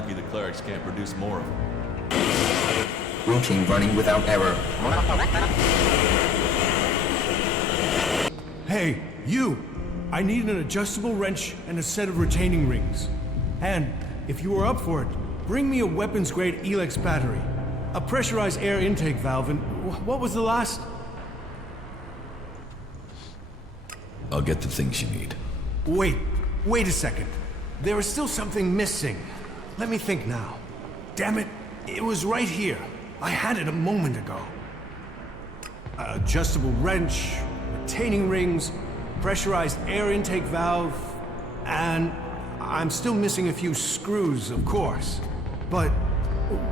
lucky the clerics can't produce more of them. Routine running without error. Hey, you! I need an adjustable wrench and a set of retaining rings. And, if you are up for it, bring me a weapons-grade ELEX battery, a pressurized air intake valve, and what was the last? I'll get the things you need. Wait a second. There is still something missing. Let me think now. Damn it, it was right here. I had it a moment ago. Adjustable wrench, retaining rings, pressurized air intake valve, and I'm still missing a few screws, of course. But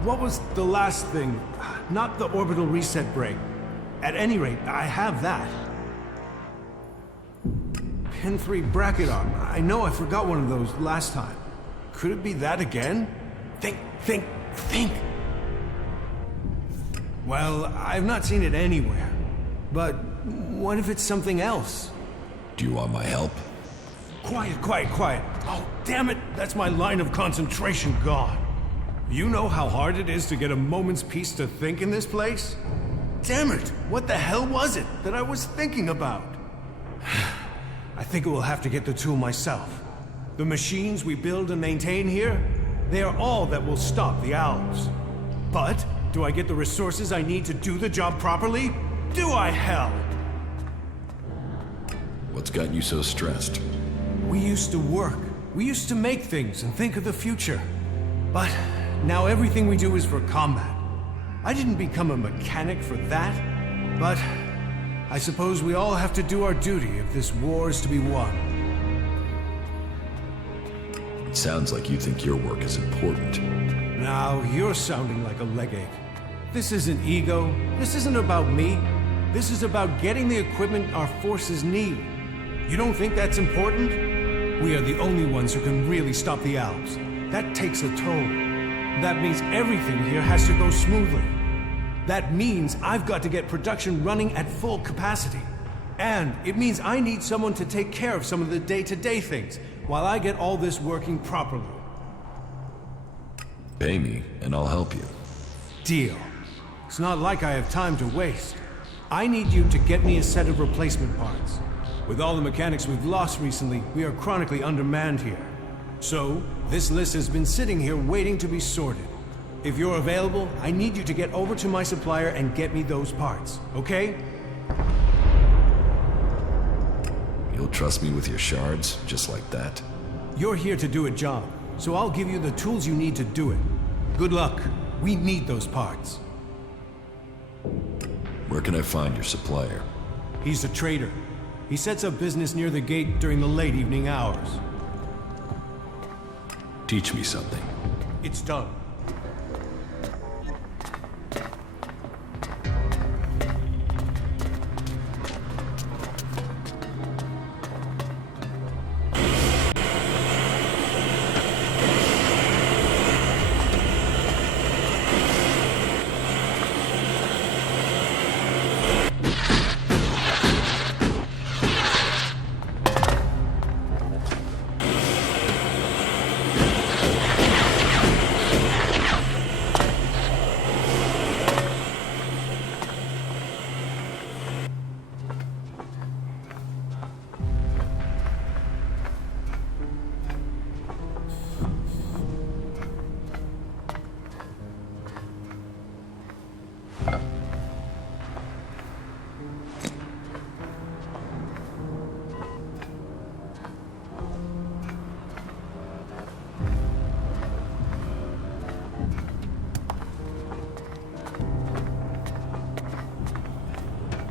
what was the last thing? Not the orbital reset brake. At any rate, I have that. Pin 3 bracket arm. I know I forgot one of those last time. Could it be that again? Think! Well, I've not seen it anywhere. But what if it's something else? Do you want my help? Quiet. Oh, damn it! That's my line of concentration gone. You know how hard it is to get a moment's peace to think in this place? Damn it! What the hell was it that I was thinking about? I think I will have to get the tool myself. The machines we build and maintain here, they are all that will stop the owls. But, do I get the resources I need to do the job properly? Do I, hell? What's got you so stressed? We used to work. We used to make things and think of the future. But now everything we do is for combat. I didn't become a mechanic for that, but I suppose we all have to do our duty if this war is to be won. It sounds like you think your work is important. Now, you're sounding like a leg ache. This isn't ego. This isn't about me. This is about getting the equipment our forces need. You don't think that's important? We are the only ones who can really stop the Alps. That takes a toll. That means everything here has to go smoothly. That means I've got to get production running at full capacity. And it means I need someone to take care of some of the day-to-day things while I get all this working properly. Pay me, and I'll help you. Deal. It's not like I have time to waste. I need you to get me a set of replacement parts. With all the mechanics we've lost recently, we are chronically undermanned here. So, this list has been sitting here waiting to be sorted. If you're available, I need you to get over to my supplier and get me those parts, okay? You'll trust me with your shards, just like that? You're here to do a job, so I'll give you the tools you need to do it. Good luck. We need those parts. Where can I find your supplier? He's a trader. He sets up business near the gate during the late evening hours. Teach me something. It's done.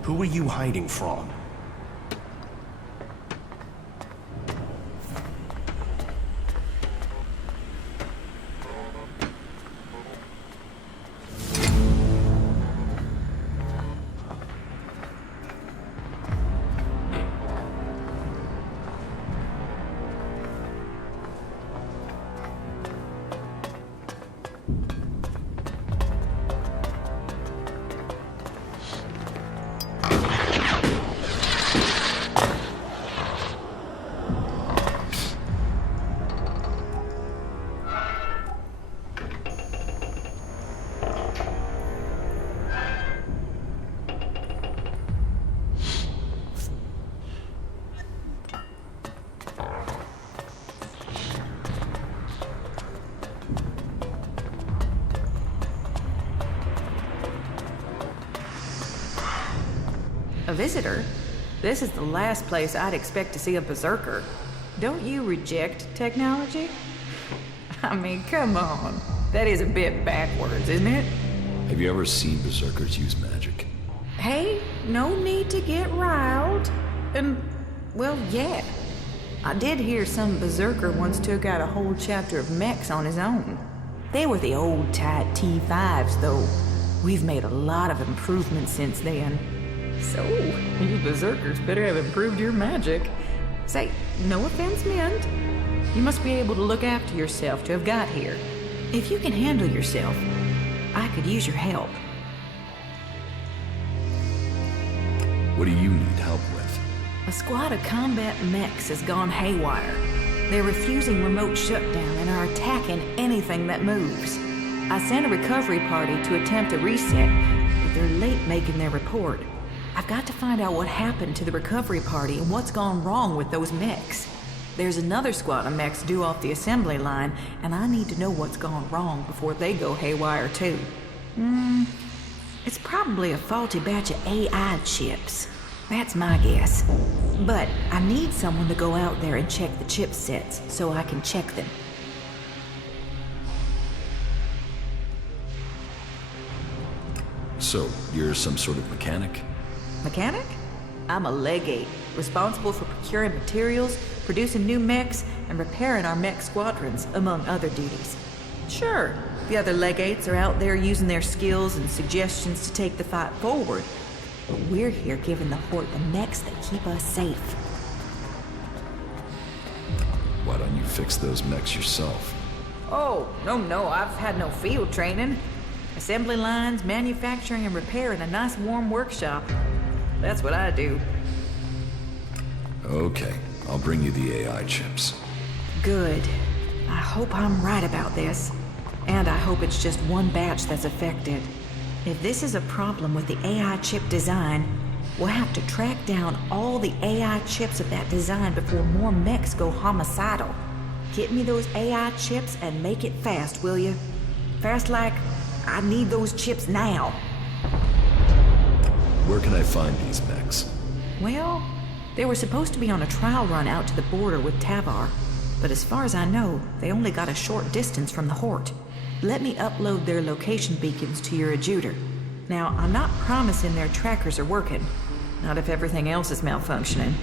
Who are you hiding from? visitor. This is the last place I'd expect to see a berserker. Don't you reject technology? I mean, come on. That is a bit backwards, isn't it? Have you ever seen berserkers use magic? Hey, no need to get riled. And, well, yeah. I did hear some berserker once took out a whole chapter of mechs on his own. They were the old tight T5s, though. We've made a lot of improvements since then. So, you berserkers better have improved your magic. Say, no offense meant. You must be able to look after yourself to have got here. If you can handle yourself, I could use your help. What do you need help with? A squad of combat mechs has gone haywire. They're refusing remote shutdown and are attacking anything that moves. I sent a recovery party to attempt a reset, but they're late making their report. I've got to find out what happened to the recovery party and what's gone wrong with those mechs. There's another squad of mechs due off the assembly line, and I need to know what's gone wrong before they go haywire too. It's probably a faulty batch of AI chips. That's my guess. But I need someone to go out there and check the chipsets so I can check them. So, you're some sort of mechanic? Mechanic? I'm a legate, responsible for procuring materials, producing new mechs, and repairing our mech squadrons, among other duties. Sure, the other legates are out there using their skills and suggestions to take the fight forward, but we're here giving the Horde the mechs that keep us safe. Why don't you fix those mechs yourself? Oh, no, I've had no field training. Assembly lines, manufacturing, and repair in a nice warm workshop. That's what I do. Okay, I'll bring you the AI chips. Good. I hope I'm right about this. And I hope it's just one batch that's affected. If this is a problem with the AI chip design, we'll have to track down all the AI chips of that design before more mechs go homicidal. Get me those AI chips and make it fast, will you? Fast like, I need those chips now. Where can I find these mechs? Well, they were supposed to be on a trial run out to the border with Tavar. But as far as I know, they only got a short distance from the Horde. Let me upload their location beacons to your adjuter. Now, I'm not promising their trackers are working. Not if everything else is malfunctioning.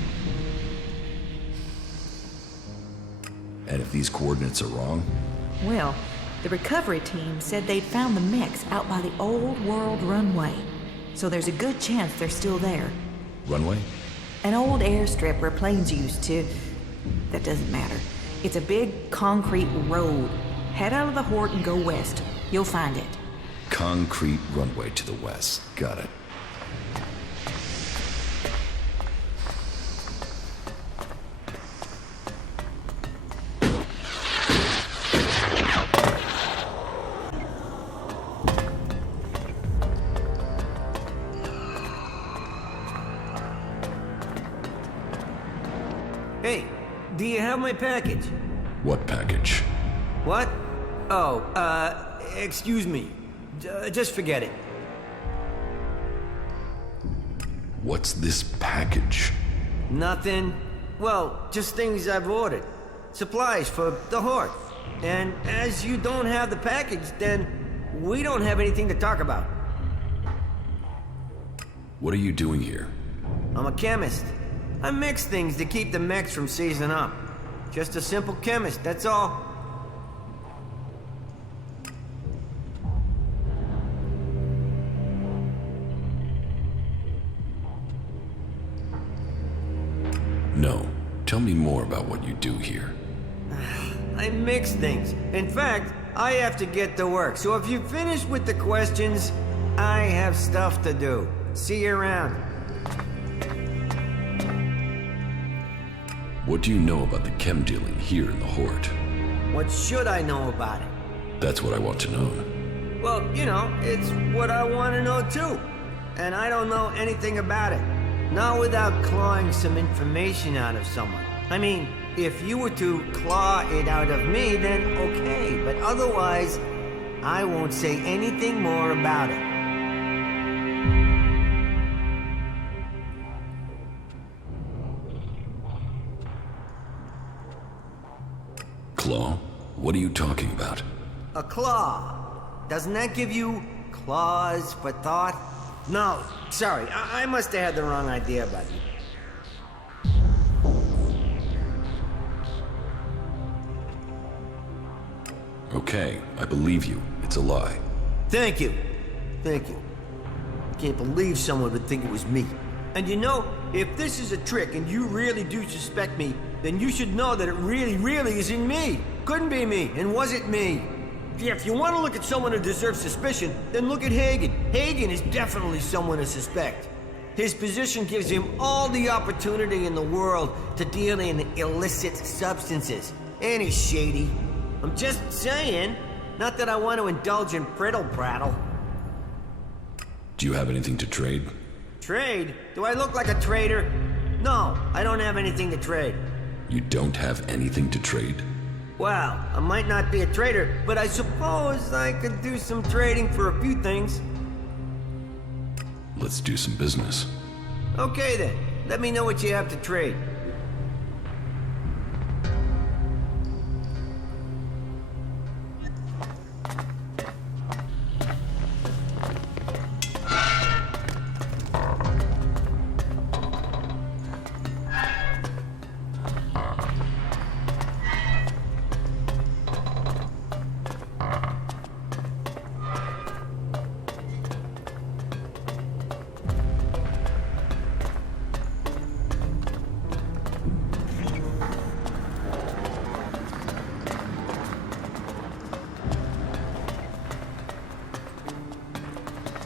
And if these coordinates are wrong? Well, the recovery team said they'd found the mechs out by the old world runway. So there's a good chance they're still there. Runway? An old airstrip where planes used to... That doesn't matter. It's a big concrete road. Head out of the Horde and go west. You'll find it. Concrete runway to the west. Got it. Hey, do you have my package? What package? What? Oh, excuse me. Just forget it. What's this package? Nothing. Well, just things I've ordered. Supplies for the Horde. And as you don't have the package, then we don't have anything to talk about. What are you doing here? I'm a chemist. I mix things to keep the mechs from seizing up. Just a simple chemist, that's all. No. Tell me more about what you do here. I mix things. In fact, I have to get to work. So if you finish with the questions, I have stuff to do. See you around. What do you know about the chem dealing here in the Horde? What should I know about it? That's what I want to know. Well, you know, it's what I want to know too. And I don't know anything about it. Not without clawing some information out of someone. I mean, if you were to claw it out of me, then okay. But otherwise, I won't say anything more about it. claw? What are you talking about? A claw. Doesn't that give you claws for thought? No, sorry, I must have had the wrong idea about you. Okay, I believe you. It's a lie. Thank you. Thank you. Can't believe someone would think it was me. And you know, if this is a trick and you really do suspect me, then you should know that it really isn't me. Couldn't be me, and wasn't me. Yeah, if you want to look at someone who deserves suspicion, then look at Hagen. Hagen is definitely someone to suspect. His position gives him all the opportunity in the world to deal in illicit substances. And he's shady. I'm just saying. Not that I want to indulge in prattle. Do you have anything to trade? Trade? Do I look like a trader? No, I don't have anything to trade. You don't have anything to trade? Well, I might not be a trader, but I suppose I could do some trading for a few things. Let's do some business. Okay then, let me know what you have to trade.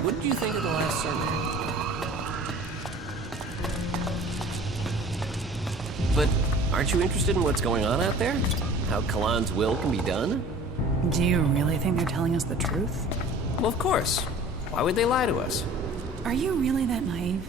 What did you think of the last sermon? But aren't you interested in what's going on out there? How Kalan's will can be done? Do you really think they're telling us the truth? Well, of course. Why would they lie to us? Are you really that naive?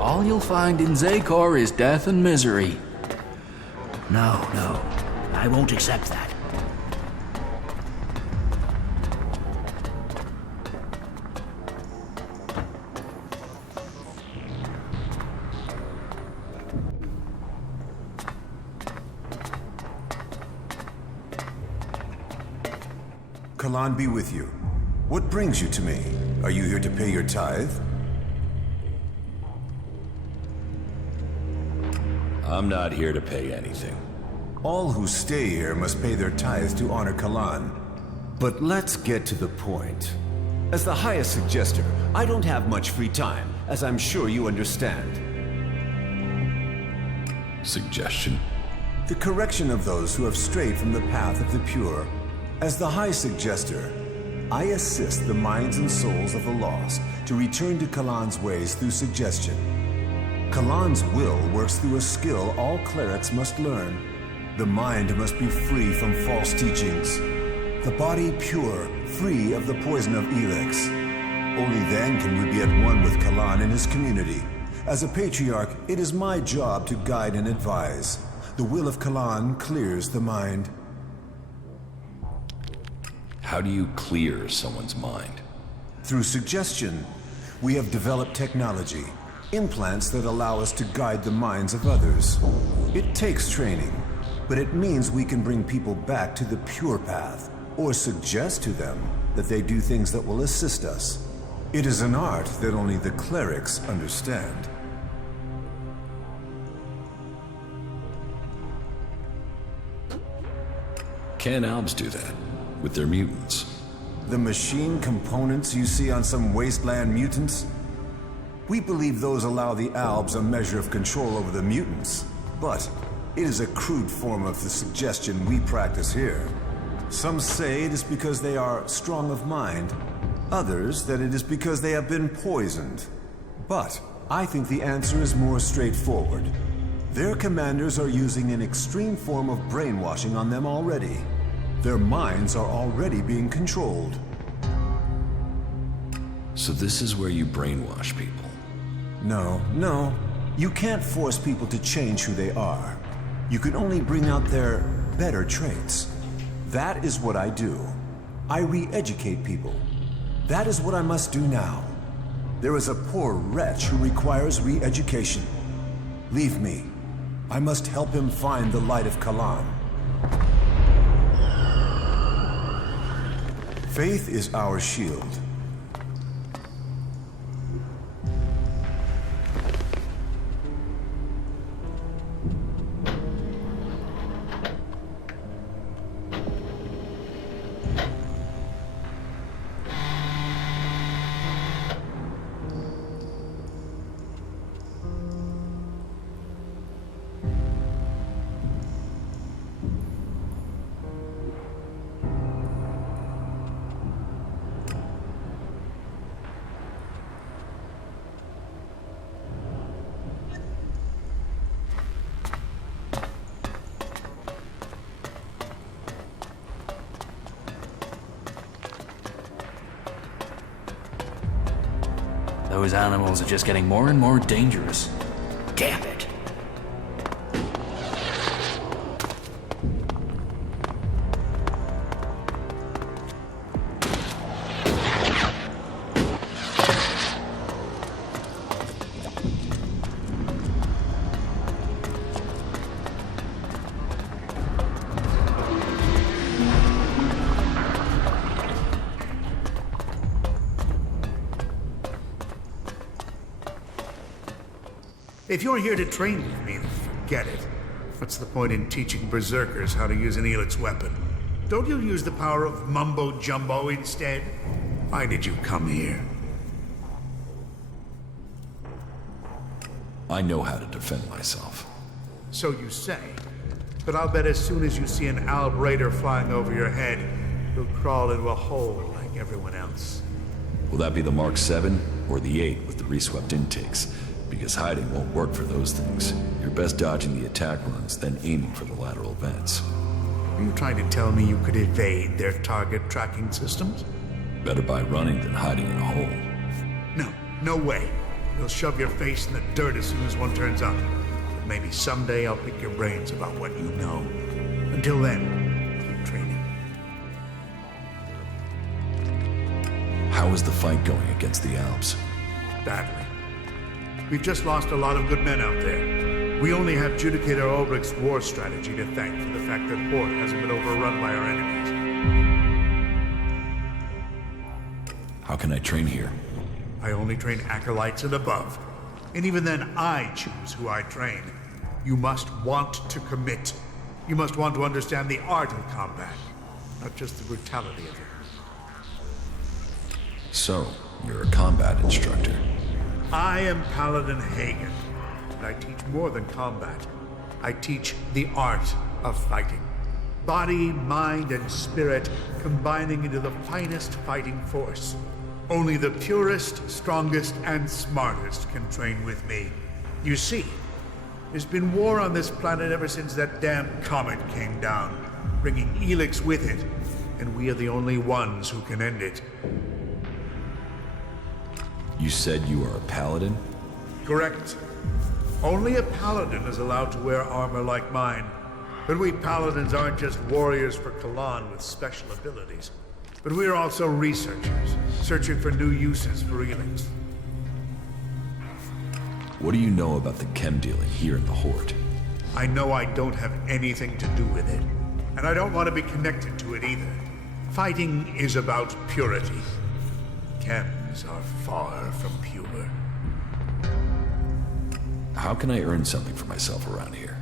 All you'll find in Zakor is death and misery. No, I won't accept that. Kalan be with you. What brings you to me? Are you here to pay your tithe? I'm not here to pay anything. All who stay here must pay their tithe to honor Kalan. But let's get to the point. As the highest suggester, I don't have much free time, as I'm sure you understand. Suggestion? The correction of those who have strayed from the path of the pure. As the high suggester, I assist the minds and souls of the lost to return to Kalan's ways through suggestion. Kalan's will works through a skill all clerics must learn. The mind must be free from false teachings. The body pure, free of the poison of ELEX. Only then can we be at one with Kalan and his community. As a patriarch, it is my job to guide and advise. The will of Kalan clears the mind. How do you clear someone's mind? Through suggestion. We have developed technology. Implants that allow us to guide the minds of others. It takes training, but it means we can bring people back to the pure path, or suggest to them that they do things that will assist us. It is an art that only the clerics understand. Can Albs do that? With their mutants? The machine components you see on some wasteland mutants? We believe those allow the Albs a measure of control over the mutants, but it is a crude form of the suggestion we practice here. Some say it is because they are strong of mind, others that it is because they have been poisoned. But I think the answer is more straightforward. Their commanders are using an extreme form of brainwashing on them already. Their minds are already being controlled. So this is where you brainwash people? No. You can't force people to change who they are. You can only bring out their better traits. That is what I do. I re-educate people. That is what I must do now. There is a poor wretch who requires re-education. Leave me. I must help him find the light of Kalan. Faith is our shield. Those animals are just getting more and more dangerous. Damn it. If you're here to train with me, then forget it. What's the point in teaching berserkers how to use an ELEX weapon? Don't you use the power of mumbo-jumbo instead? Why did you come here? I know how to defend myself. So you say. But I'll bet as soon as you see an Alb Raider flying over your head, you'll crawl into a hole like everyone else. Will that be the Mark 7 or the 8 with the reswept intakes? Because hiding won't work for those things. You're best dodging the attack runs, then aiming for the lateral vents. Are you trying to tell me you could evade their target tracking systems? Better by running than hiding in a hole. No way. You'll shove your face in the dirt as soon as one turns up. But maybe someday I'll pick your brains about what you know. Until then, keep training. How is the fight going against the Alps? Badly. We've just lost a lot of good men out there. We only have Judicator Ulbrich's war strategy to thank for the fact that Hort hasn't been overrun by our enemies. How can I train here? I only train acolytes and above. And even then, I choose who I train. You must want to commit. You must want to understand the art of combat, not just the brutality of it. So, you're a combat instructor. I am Paladin Hagen, and I teach more than combat. I teach the art of fighting. Body, mind, and spirit combining into the finest fighting force. Only the purest, strongest, and smartest can train with me. You see, there's been war on this planet ever since that damn comet came down, bringing ELEX with it, and we are the only ones who can end it. You said you are a paladin? Correct. Only a paladin is allowed to wear armor like mine. But we paladins aren't just warriors for Kalan with special abilities. But we are also researchers, searching for new uses for ELEX. What do you know about the chem dealing here in the Horde? I know I don't have anything to do with it. And I don't want to be connected to it either. Fighting is about purity. Chems are far from pure. How can I earn something for myself around here?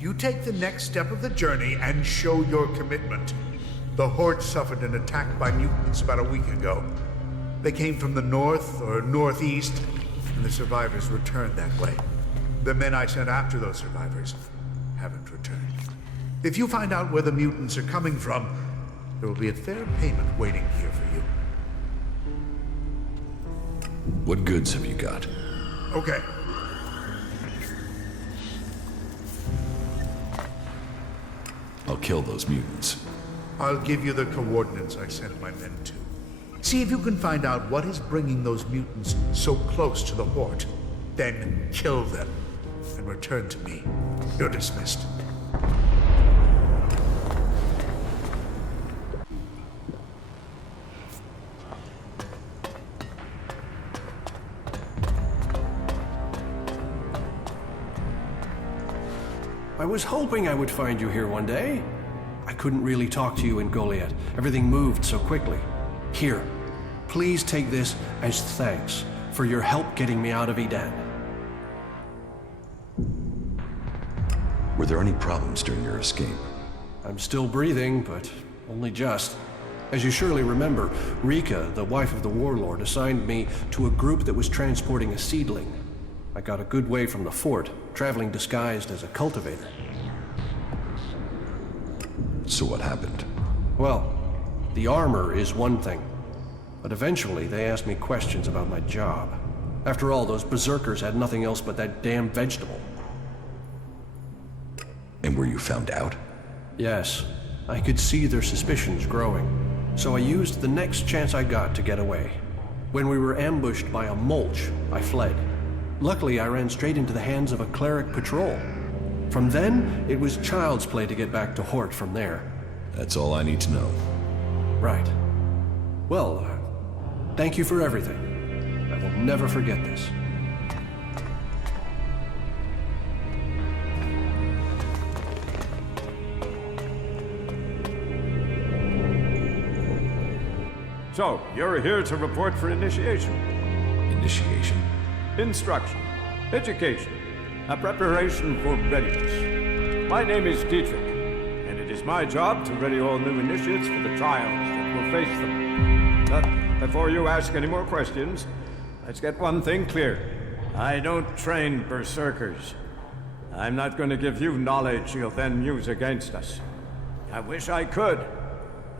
You take the next step of the journey and show your commitment. The Horde suffered an attack by mutants about a week ago. They came from the north or northeast, and the survivors returned that way. The men I sent after those survivors haven't returned. If you find out where the mutants are coming from, there will be a fair payment waiting here for you. What goods have you got? Okay. kill those mutants. I'll give you the coordinates I sent my men to. See if you can find out what is bringing those mutants so close to the Horde. Then kill them and return to me. You're dismissed. I was hoping I would find you here one day. I couldn't really talk to you in Goliath. Everything moved so quickly. Here, please take this as thanks for your help getting me out of Eden. Were there any problems during your escape? I'm still breathing, but only just. As you surely remember, Rika, the wife of the warlord, assigned me to a group that was transporting a seedling. I got a good way from the fort, traveling disguised as a cultivator. So what happened? Well, the armor is one thing, but eventually they asked me questions about my job. After all, those berserkers had nothing else but that damn vegetable. And were you found out? Yes, I could see their suspicions growing, so I used the next chance I got to get away. When we were ambushed by a mulch, I fled. Luckily, I ran straight into the hands of a cleric patrol. From then, it was child's play to get back to Hort from there. That's all I need to know. Right. Well, thank you for everything. I will never forget this. So, you're here to report for initiation. Initiation? Instruction, education, a preparation for readiness. My name is Dietrich, and it is my job to ready all new initiates for the trials that will face them. But before you ask any more questions, let's get one thing clear. I don't train berserkers. I'm not going to give you knowledge you'll then use against us. I wish I could.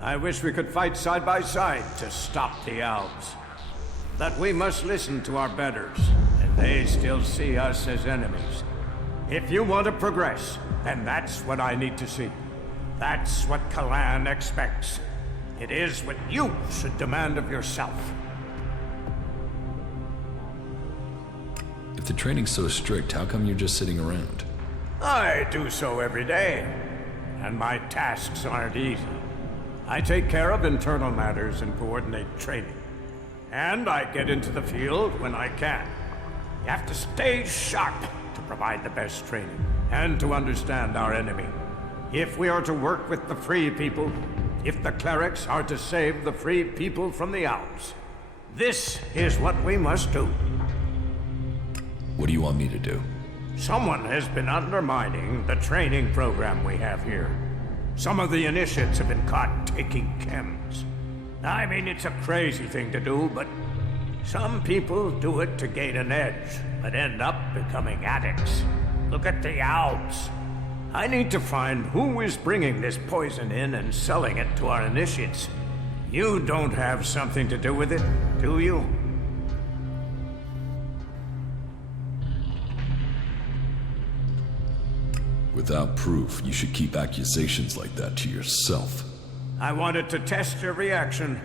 I wish we could fight side by side to stop the Alps. But we must listen to our betters, and they still see us as enemies. If you want to progress, then that's what I need to see. That's what Kalan expects. It is what you should demand of yourself. If the training's so strict, how come you're just sitting around? I do so every day, and my tasks aren't easy. I take care of internal matters and coordinate training. And I get into the field when I can. You have to stay sharp to provide the best training, and to understand our enemy. If we are to work with the free people, if the clerics are to save the free people from the Alps, this is what we must do. What do you want me to do? Someone has been undermining the training program we have here. Some of the initiates have been caught taking chems. I mean, it's a crazy thing to do, but some people do it to gain an edge, but end up becoming addicts. Look at the Alps. I need to find who is bringing this poison in and selling it to our initiates. You don't have something to do with it, do you? Without proof, you should keep accusations like that to yourself. I wanted to test your reaction.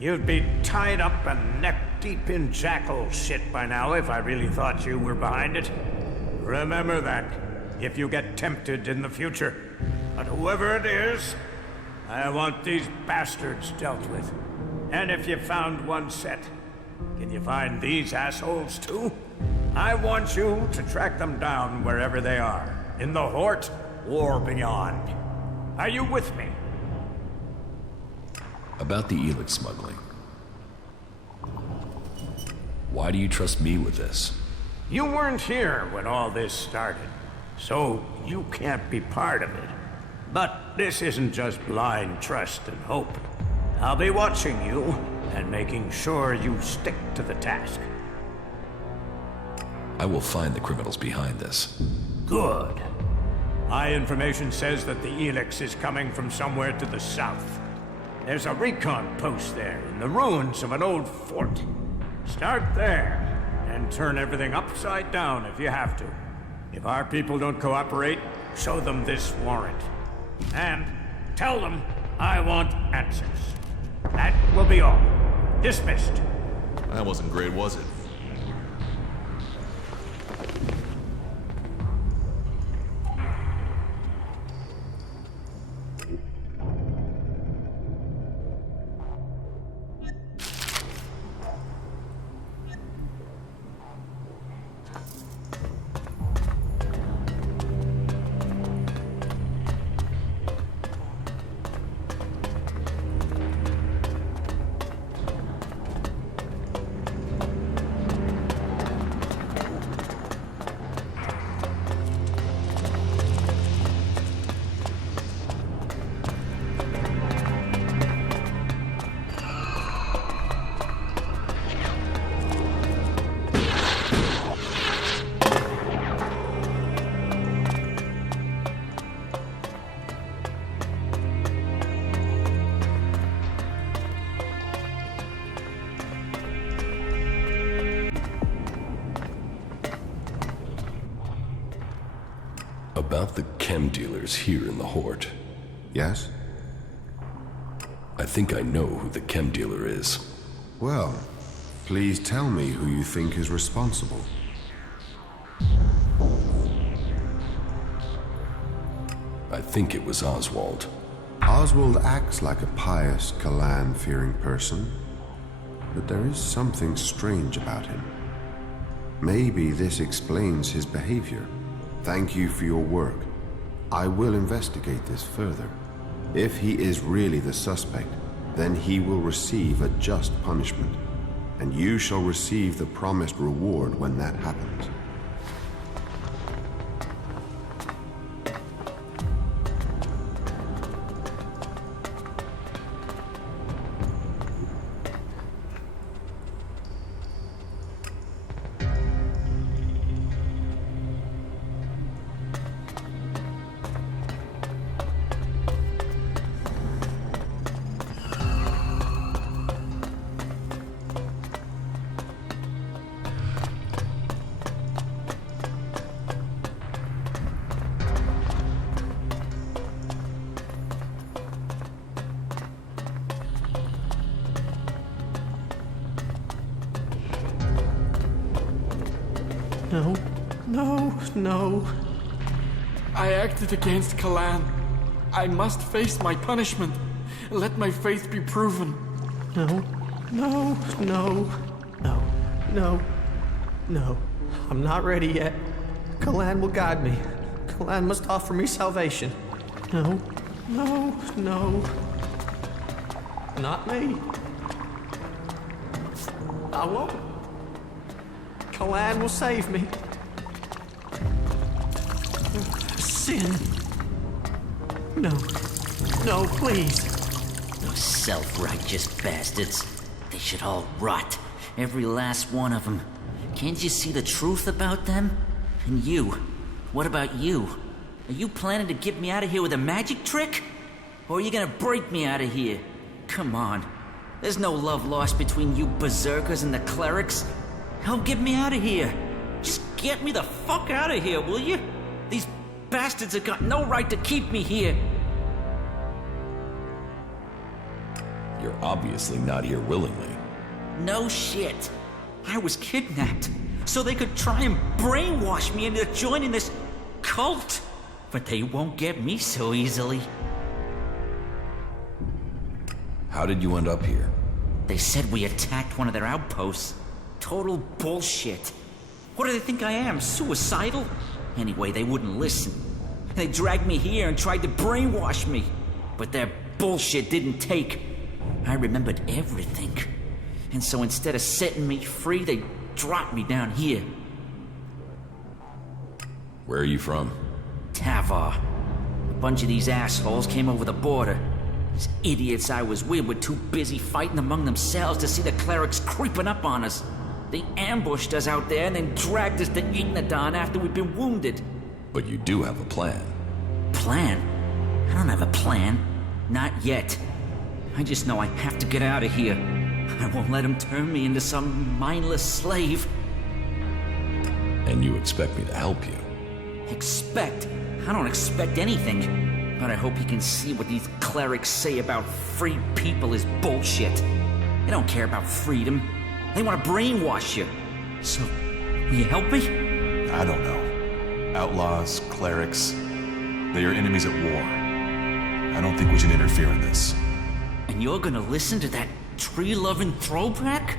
You'd be tied up and neck-deep in jackal shit by now if I really thought you were behind it. Remember that, if you get tempted in the future. But whoever it is, I want these bastards dealt with. And if you found one set, can you find these assholes too? I want you to track them down wherever they are, in the Hort or beyond. Are you with me? About the ELEX smuggling. Why do you trust me with this? You weren't here when all this started, so you can't be part of it. But this isn't just blind trust and hope. I'll be watching you and making sure you stick to the task. I will find the criminals behind this. Good. My information says that the ELEX is coming from somewhere to the south. There's a recon post there in the ruins of an old fort. Start there, and turn everything upside down if you have to. If our people don't cooperate, show them this warrant. And tell them I want answers. That will be all. Dismissed. That wasn't great, was it? About the chem dealers here in the Hort. Yes? I think I know who the chem dealer is. Well, please tell me who you think is responsible. I think it was Oswald. Oswald acts like a pious, Kalan-fearing person, but there is something strange about him. Maybe this explains his behavior. Thank you for your work. I will investigate this further. If he is really the suspect, then he will receive a just punishment, and you shall receive the promised reward when that happens. No, no, no. I acted against Kalan. I must face my punishment. Let my faith be proven. No, no, no, no, no, no. I'm not ready yet. Kalan will guide me. Kalan must offer me salvation. No, no, no. Not me. I won't. Kalan will save me. Sin. No. No, please. Those self-righteous bastards. They should all rot. Every last one of them. Can't you see the truth about them? And you. What about you? Are you planning to get me out of here with a magic trick? Or are you gonna break me out of here? Come on. There's no love lost between you berserkers and the clerics. Help get me out of here. Just get me the fuck out of here, will you? These bastards have got no right to keep me here. You're obviously not here willingly. No shit. I was kidnapped so they could try and brainwash me into joining this cult. But they won't get me so easily. How did you end up here? They said we attacked one of their outposts. Total bullshit. What do they think I am, suicidal? Anyway, they wouldn't listen. They dragged me here and tried to brainwash me. But their bullshit didn't take. I remembered everything. And so instead of setting me free, they dropped me down here. Where are you from? Tavar. A bunch of these assholes came over the border. These idiots I was with were too busy fighting among themselves to see the clerics creeping up on us. They ambushed us out there and then dragged us to Ignadan after we'd been wounded. But you do have a plan. Plan? I don't have a plan. Not yet. I just know I have to get out of here. I won't let them turn me into some mindless slave. And you expect me to help you? Expect? I don't expect anything. But I hope he can see what these clerics say about free people is bullshit. They don't care about freedom. They want to brainwash you. So, will you help me? I don't know. Outlaws, clerics, they are enemies at war. I don't think we should interfere in this. And you're gonna listen to that tree-loving throwback?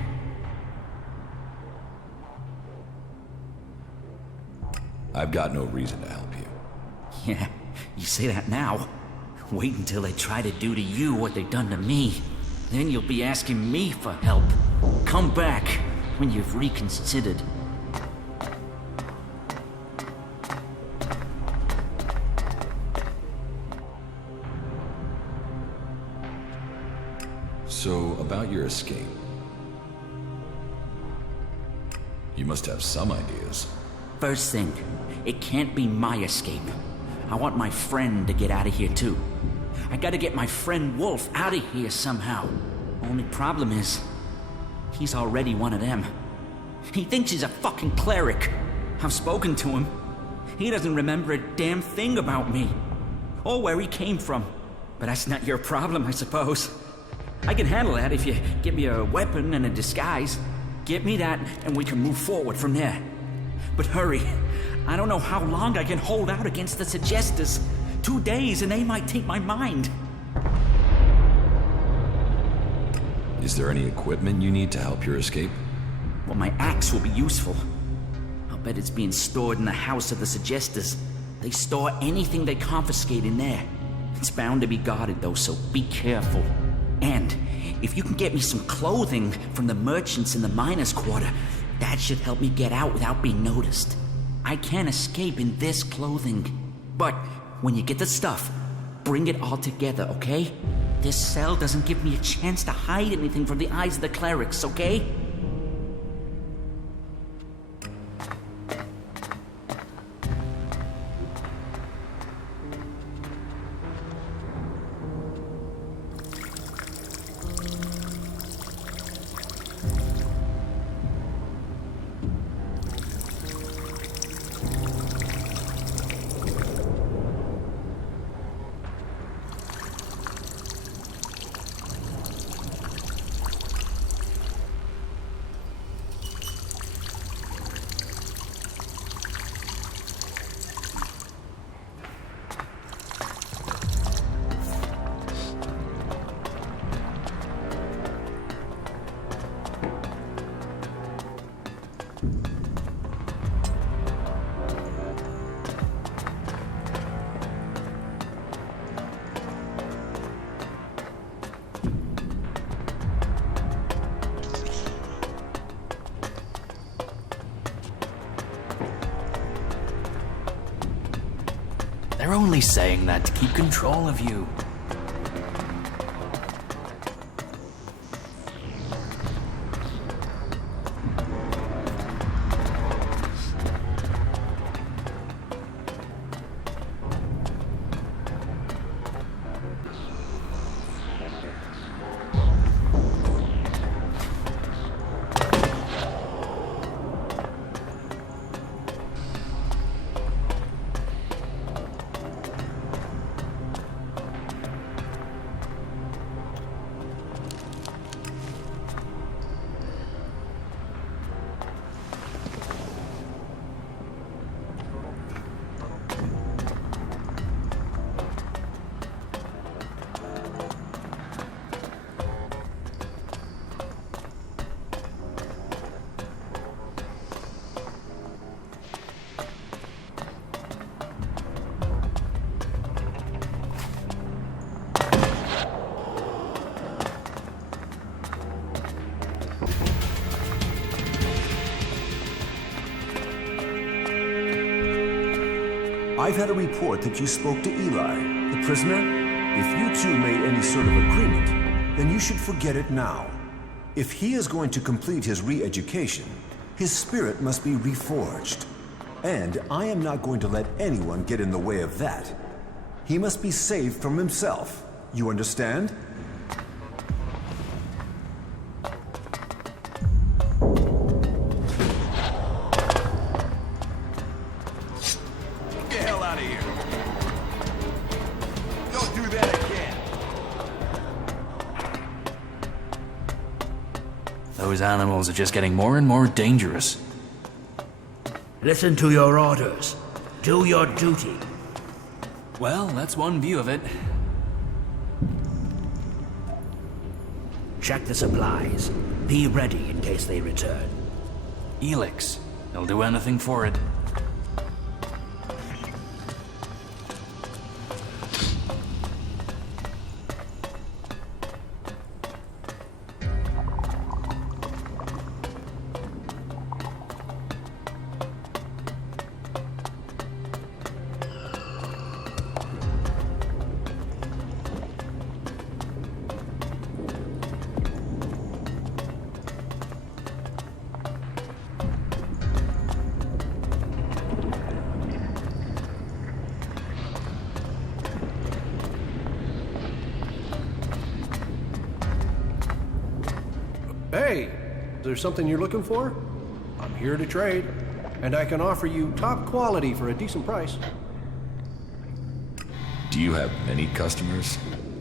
I've got no reason to help you. Yeah, you say that now. Wait until they try to do to you what they've done to me. Then you'll be asking me for help. Come back when you've reconsidered. So, about your escape. You must have some ideas. First thing, it can't be my escape. I want my friend to get out of here too. I gotta get my friend Wolf out of here somehow. Only problem is, he's already one of them. He thinks he's a fucking cleric. I've spoken to him. He doesn't remember a damn thing about me. Or where he came from. But that's not your problem, I suppose. I can handle that if you give me a weapon and a disguise. Get me that, and we can move forward from there. But hurry. I don't know how long I can hold out against the Suggestors. 2 days and they might take my mind. Is there any equipment you need to help your escape? Well, my axe will be useful. I'll bet it's being stored in the house of the Suggestors. They store anything they confiscate in there. It's bound to be guarded though, so be careful. And if you can get me some clothing from the merchants in the miners' quarter, that should help me get out without being noticed. I can't escape in this clothing. But when you get the stuff, bring it all together, okay? This cell doesn't give me a chance to hide anything from the eyes of the clerics, okay? They're only saying that to keep control of you. I've had a report that you spoke to Eli, the prisoner. If you two made any sort of agreement, then you should forget it now. If he is going to complete his re-education, his spirit must be reforged. And I am not going to let anyone get in the way of that. He must be saved from himself. You understand? Those animals are just getting more and more dangerous. Listen to your orders. Do your duty. Well, that's one view of it. Check the supplies. Be ready in case they return. ELEX. They'll do anything for it. Hey, is there something you're looking for? I'm here to trade, and I can offer you top quality for a decent price. Do you have many customers?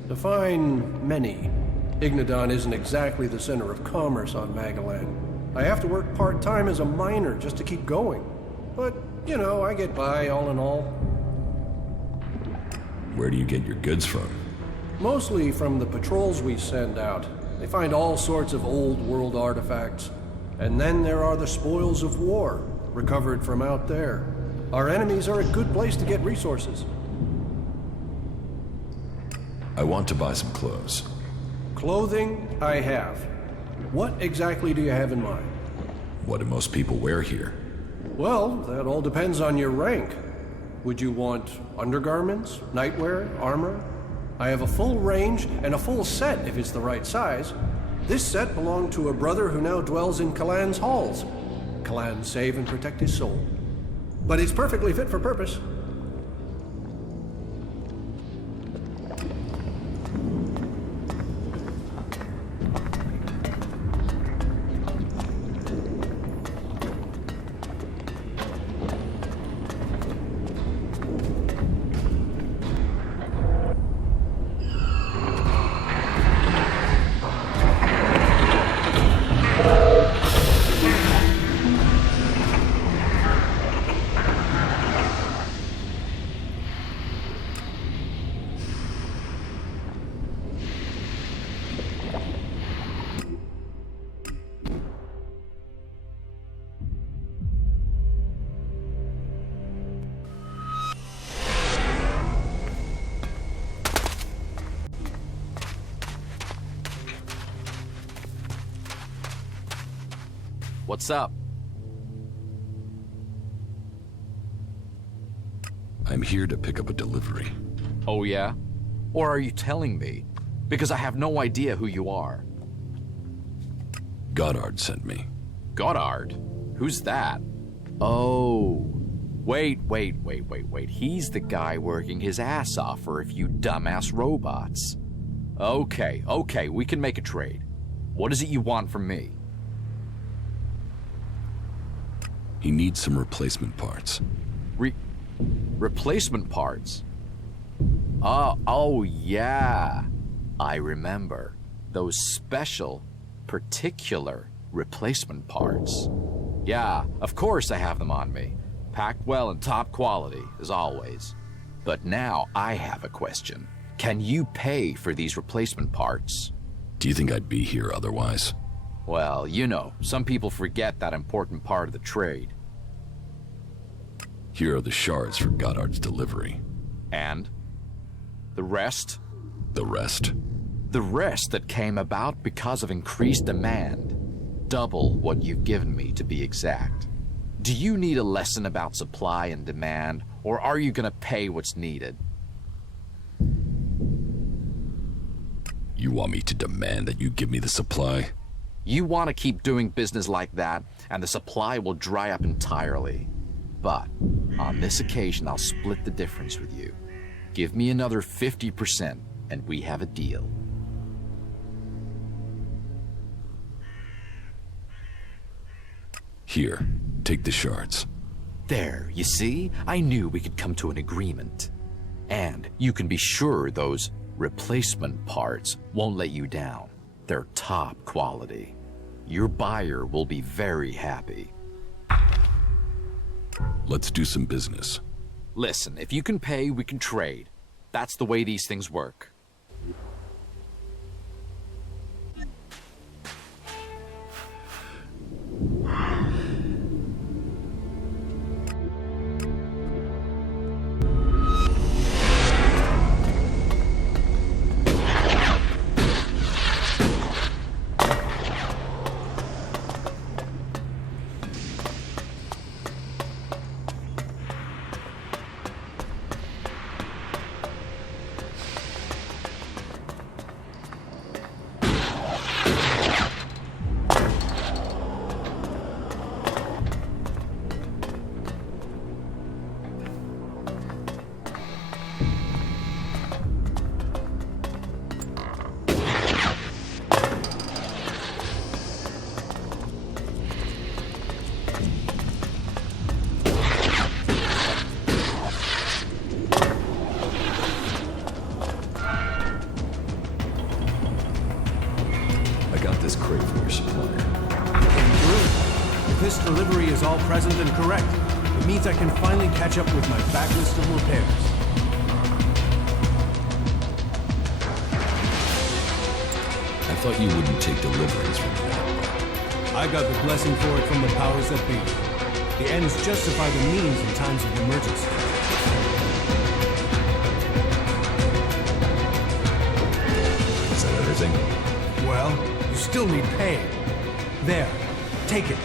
Define many. Ignodon isn't exactly the center of commerce on Magalan. I have to work part-time as a miner just to keep going. But, you know, I get by all in all. Where do you get your goods from? Mostly from the patrols we send out. They find all sorts of old world artifacts. And then there are the spoils of war, recovered from out there. Our enemies are a good place to get resources. I want to buy some clothes. Clothing, I have. What exactly do you have in mind? What do most people wear here? Well, that all depends on your rank. Would you want undergarments, nightwear, armor? I have a full range and a full set if it's the right size. This set belonged to a brother who now dwells in Kalan's halls. Kalan save and protect his soul. But it's perfectly fit for purpose. What's up? I'm here to pick up a delivery. Oh yeah? Or are you telling me? Because I have no idea who you are. Goddard sent me. Goddard? Who's that? Oh. Wait. He's the guy working his ass off for a few dumbass robots. Okay, we can make a trade. What is it you want from me? He needs some replacement parts. Replacement parts? Oh yeah. I remember. Those special, particular replacement parts. Yeah, of course I have them on me. Packed well and top quality, as always. But now I have a question. Can you pay for these replacement parts? Do you think I'd be here otherwise? Well, you know, some people forget that important part of the trade. Here are the shards for Goddard's delivery. And? The rest? The rest? The rest that came about because of increased demand. Double what you've given me, to be exact. Do you need a lesson about supply and demand, or are you gonna pay what's needed? You want me to demand that you give me the supply? You want to keep doing business like that, and the supply will dry up entirely. But on this occasion, I'll split the difference with you. Give me another 50%, and we have a deal. Here, take the shards. There, you see? I knew we could come to an agreement. And you can be sure those replacement parts won't let you down. They're top quality. Your buyer will be very happy. Let's do some business. Listen, if you can pay, we can trade. That's the way these things work. This crate from your supplier. Good. If this delivery is all present and correct, it means I can finally catch up with my backlist of repairs. I thought you wouldn't take deliveries from that. I got the blessing for it from the powers that be. The ends justify the means in times of emergency. Is that everything? Well, you still need pay. There, take it.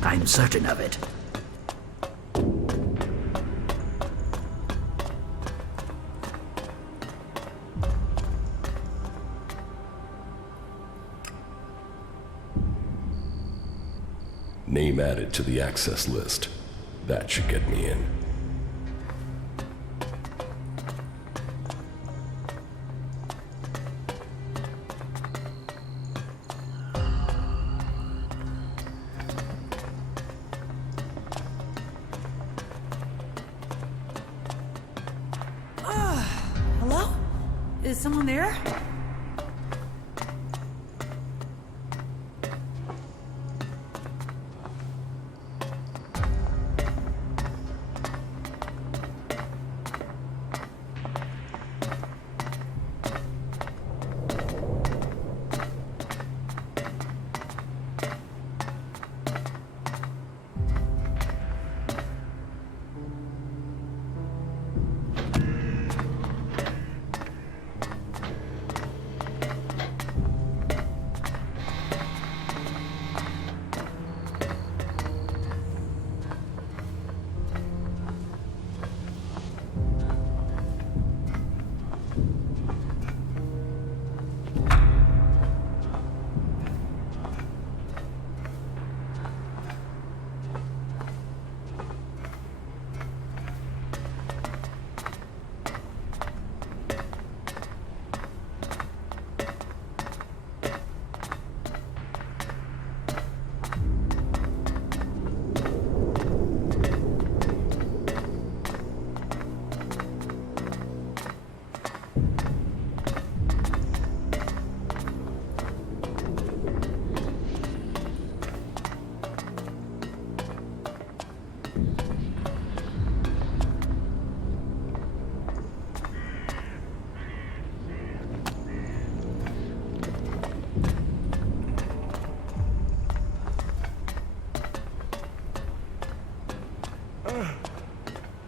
I'm certain of it. Name added to the access list. That should get me in. Hello? Is someone there?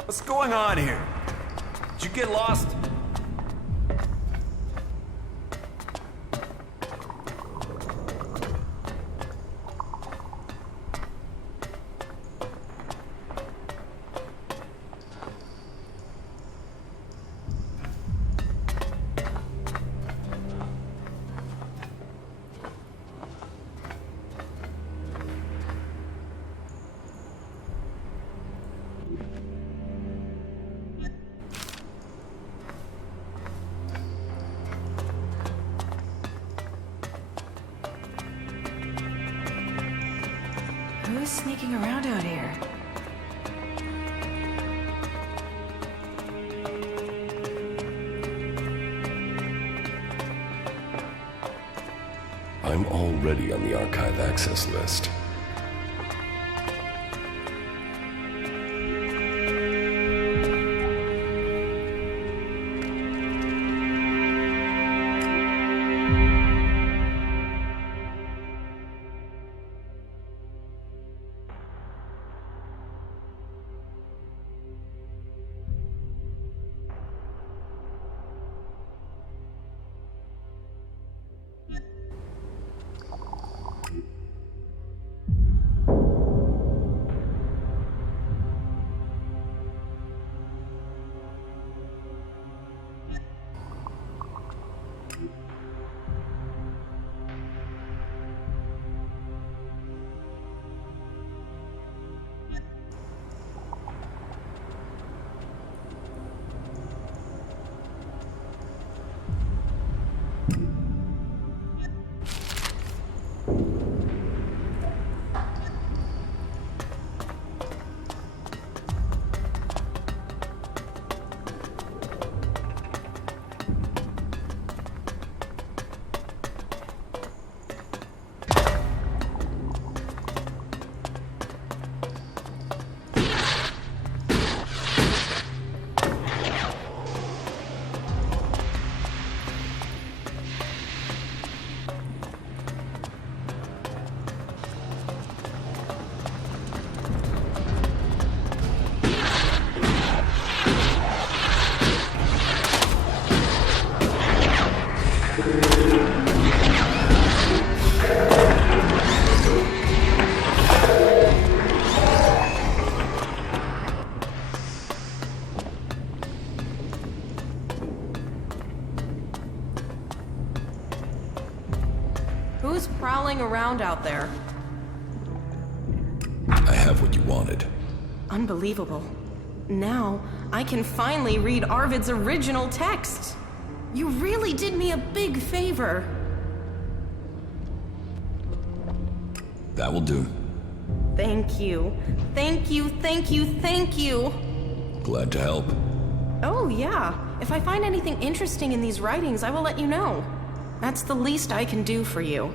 What's going on here? Did you get lost? I'm already on the archive access list. Who's prowling around out there? I have what you wanted. Unbelievable. Now, I can finally read Arvid's original text. You really did me a big favor. That will do. Thank you. Thank you, thank you, thank you. Glad to help. Oh, yeah. If I find anything interesting in these writings, I will let you know. That's the least I can do for you.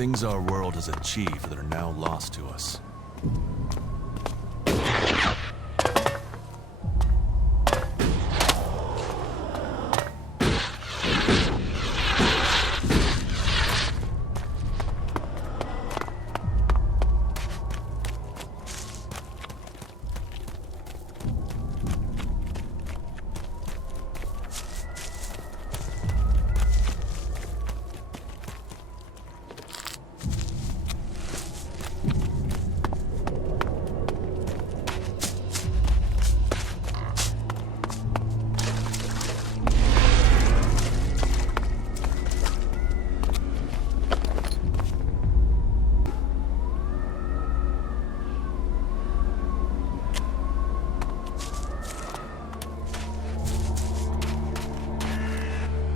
things our world has achieved that are now lost to us.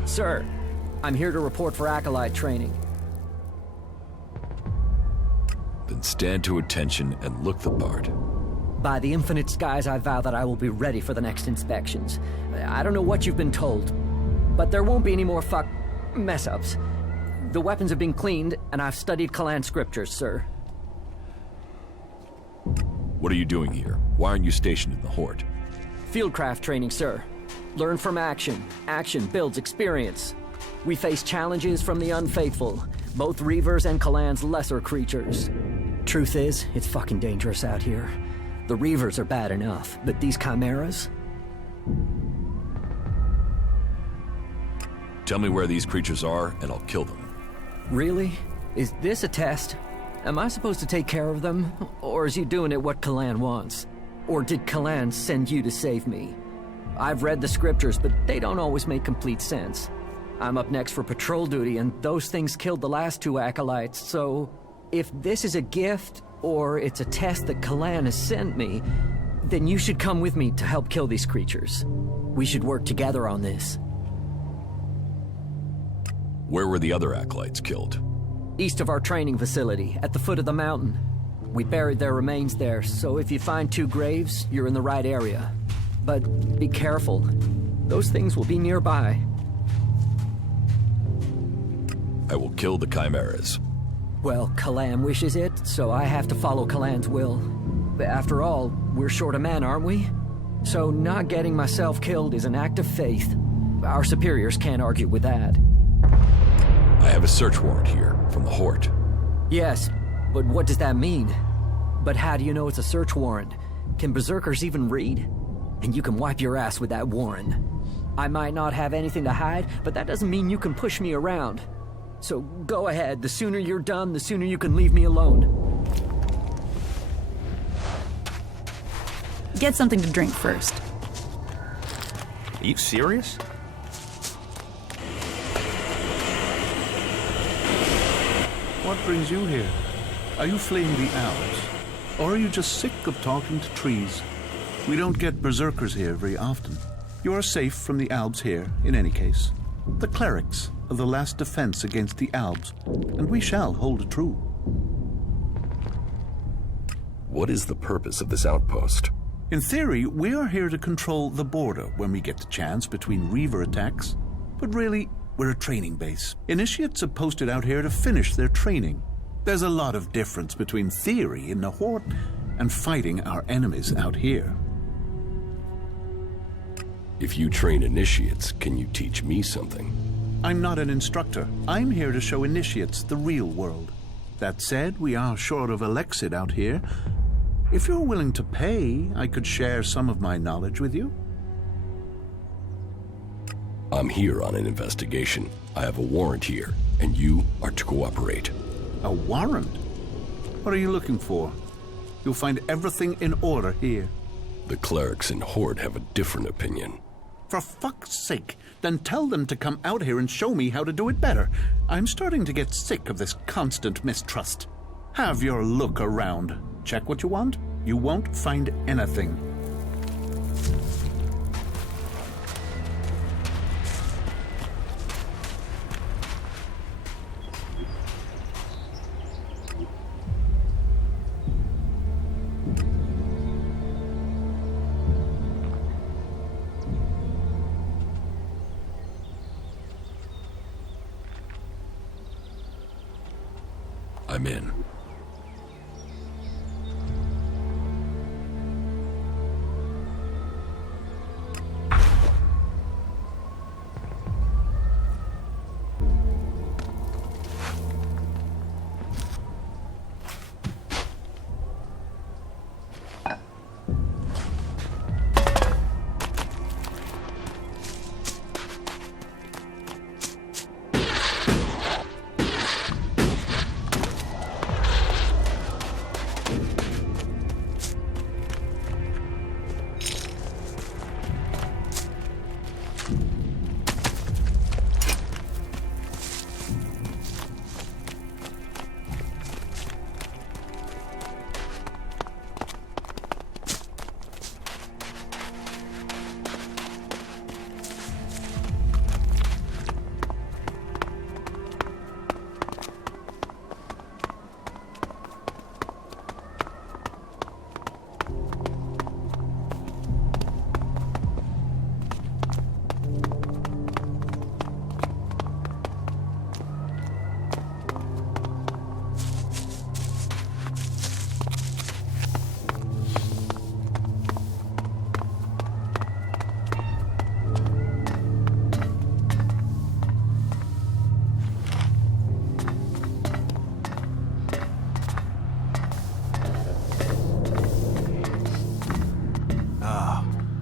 Sir, I'm here to report for Acolyte training. Then stand to attention and look the part. By the infinite skies, I vow that I will be ready for the next inspections. I don't know what you've been told, but there won't be any more mess-ups. The weapons have been cleaned, and I've studied Kalan scriptures, sir. What are you doing here? Why aren't you stationed in the Horde? Fieldcraft training, sir. Learn from action. Action builds experience. We face challenges from the unfaithful, both Reavers and Kalan's lesser creatures. Truth is, it's fucking dangerous out here. The Reavers are bad enough, but these Chimeras? Tell me where these creatures are, and I'll kill them. Really? Is this a test? Am I supposed to take care of them? Or is you doing it what Kalan wants? Or did Kalan send you to save me? I've read the scriptures, but they don't always make complete sense. I'm up next for patrol duty, and those things killed the last 2 acolytes, so if this is a gift, or it's a test that Kalan has sent me, then you should come with me to help kill these creatures. We should work together on this. Where were the other acolytes killed? East of our training facility, at the foot of the mountain. We buried their remains there, so if you find 2 graves, you're in the right area. But be careful. Those things will be nearby. I will kill the Chimeras. Well, Kalan wishes it, so I have to follow Kalan's will. But after all, we're short a man, aren't we? So not getting myself killed is an act of faith. Our superiors can't argue with that. I have a search warrant here, from the Horde. Yes, but what does that mean? But how do you know it's a search warrant? Can berserkers even read? And you can wipe your ass with that warrant. I might not have anything to hide, but that doesn't mean you can push me around. So go ahead. The sooner you're done, the sooner you can leave me alone. Get something to drink first. Are you serious? What brings you here? Are you fleeing the Alps? Or are you just sick of talking to trees? We don't get berserkers here very often. You are safe from the Albs here, in any case. The clerics are the last defense against the Albs, and we shall hold true. What is the purpose of this outpost? In theory, we are here to control the border when we get the chance between Reaver attacks. But really, we're a training base. Initiates are posted out here to finish their training. There's a lot of difference between theory in the Horde and fighting our enemies out here. If you train initiates, can you teach me something? I'm not an instructor. I'm here to show initiates the real world. That said, we are short of Elexit out here. If you're willing to pay, I could share some of my knowledge with you. I'm here on an investigation. I have a warrant here, and you are to cooperate. A warrant? What are you looking for? You'll find everything in order here. The clerics in Horde have a different opinion. For fuck's sake, then tell them to come out here and show me how to do it better. I'm starting to get sick of this constant mistrust. Have your look around. Check what you want. You won't find anything. I'm in.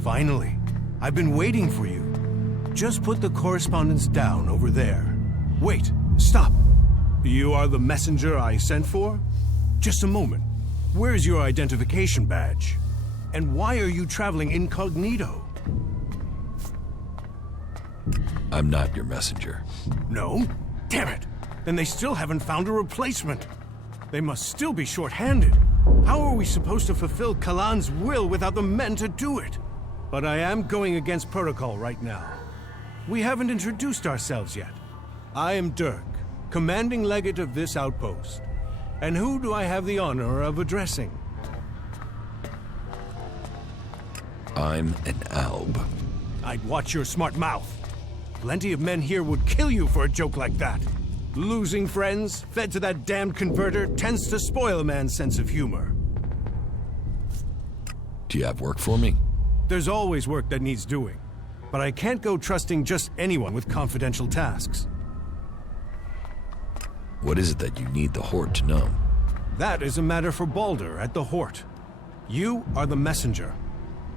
Finally. I've been waiting for you. Just put the correspondence down over there. Wait, stop. You are the messenger I sent for? Just a moment. Where's your identification badge? And why are you traveling incognito? I'm not your messenger. No? Damn it! Then they still haven't found a replacement. They must still be short-handed. How are we supposed to fulfill Kalan's will without the men to do it? But I am going against protocol right now. We haven't introduced ourselves yet. I am Dirk, commanding legate of this outpost. And who do I have the honor of addressing? I'm an alb. I'd watch your smart mouth. Plenty of men here would kill you for a joke like that. Losing friends, fed to that damned converter, tends to spoil a man's sense of humor. Do you have work for me? There's always work that needs doing. But I can't go trusting just anyone with confidential tasks. What is it that you need the Horde to know? That is a matter for Balder at the Hort. You are the messenger.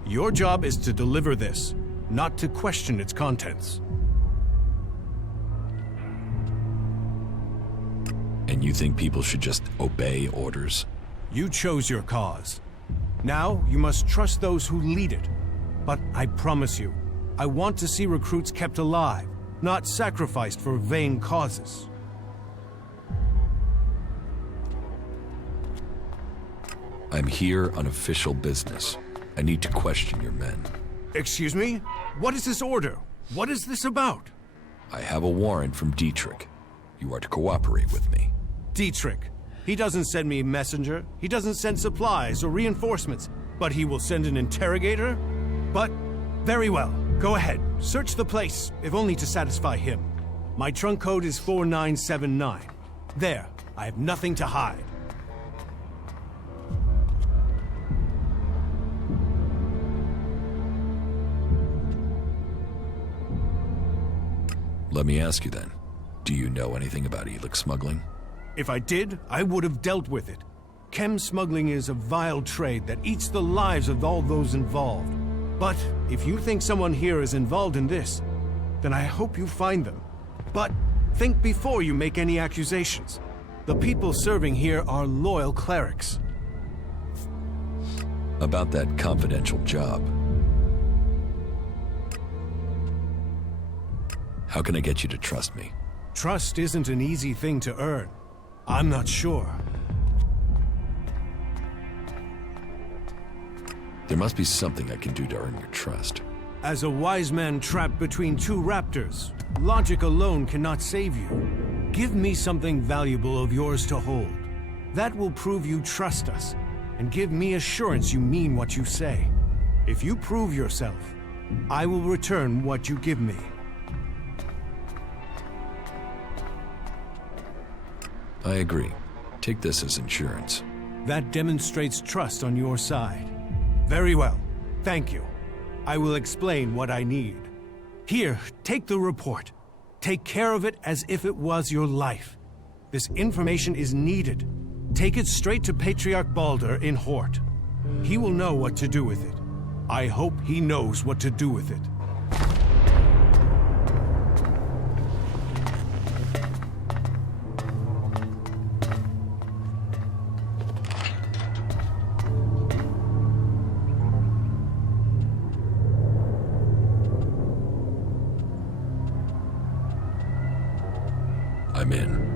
Your job is to deliver this, not to question its contents. And you think people should just obey orders? You chose your cause. Now, you must trust those who lead it. But I promise you, I want to see recruits kept alive, not sacrificed for vain causes. I'm here on official business. I need to question your men. Excuse me? What is this order? What is this about? I have a warrant from Dietrich. You are to cooperate with me. Dietrich. He doesn't send me a messenger. He doesn't send supplies or reinforcements. But he will send an interrogator? But, very well. Go ahead. Search the place, if only to satisfy him. My trunk code is 4979. There. I have nothing to hide. Let me ask you then. Do you know anything about ELEX smuggling? If I did, I would have dealt with it. Chem smuggling is a vile trade that eats the lives of all those involved. But if you think someone here is involved in this, then I hope you find them. But think before you make any accusations. The people serving here are loyal clerics. About that confidential job. How can I get you to trust me? Trust isn't an easy thing to earn. I'm not sure. There must be something I can do to earn your trust. As a wise man trapped between two raptors, logic alone cannot save you. Give me something valuable of yours to hold. That will prove you trust us, and give me assurance you mean what you say. If you prove yourself, I will return what you give me. I agree. Take this as insurance. That demonstrates trust on your side. Very well. Thank you. I will explain what I need. Here, take the report. Take care of it as if it was your life. This information is needed. Take it straight to Patriarch Balder in Hort. He will know what to do with it. I hope he knows what to do with it. I'm in.